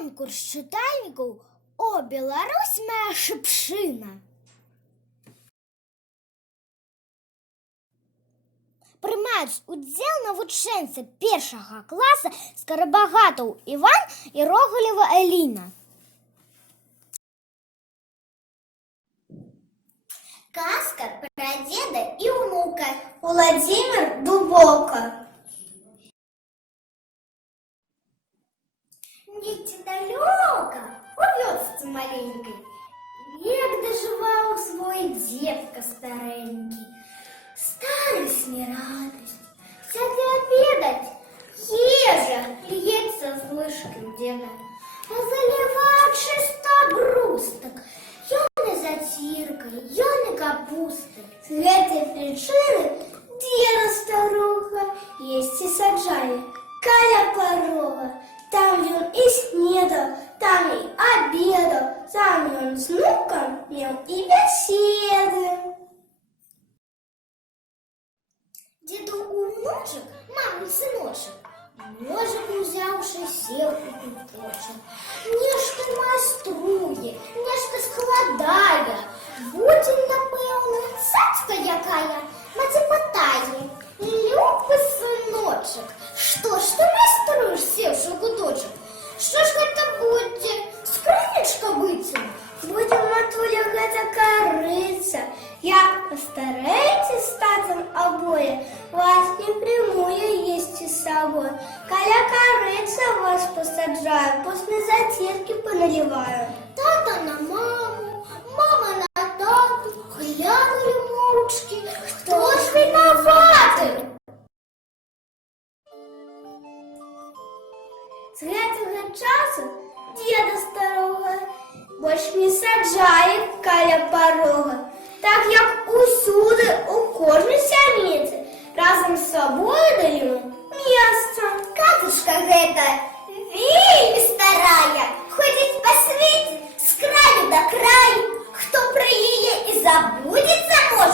Конкурс чытальнікаў «О, Беларусь, моя шыпшына». Прымаюць удзел навучэнцы першага класа Скарабагатаў Іван і Рогалева Эліна. Казка про деда и внука Владимир Дубока. Где далеко, у вёсцы маленькой, век доживал свой дедка старенький. Старость не радость, сядь обедать, ежа льется с ложки у деда, а заливает 600 грусток, ёны затиркой, ёны капустой. С этой причины деда старуха есть и саджали каля порога. Там он и снедал, там и обедал, там он с внуком мел и беседы. Деду у внучек, мамин сыночек, ножик узявший сел и петочек. Нешта майструе, нешта складая, будем, напевно, цацка якая, маці питає: любий синочек, що ж ти майструєш, сівши в куточок? Що ж гэта будзе? Скрынечка быць? Будем, матуля, гэта карыцца. Як постараетесь с татом обоє, вас не прямую есть с собой. Каля корыца вас посаджаю, после затирки поналиваю. Тата на маму, мама на тату, глянули молчки, кто ж виноваты? С гэтага часу деда старого больше не саджает каля порога, так як усюди у кожній сямейцы разом з собою даю место. Катушка гэта вельмі старая, ходить по свете с краю до краю. Хто про яе і забудеться може,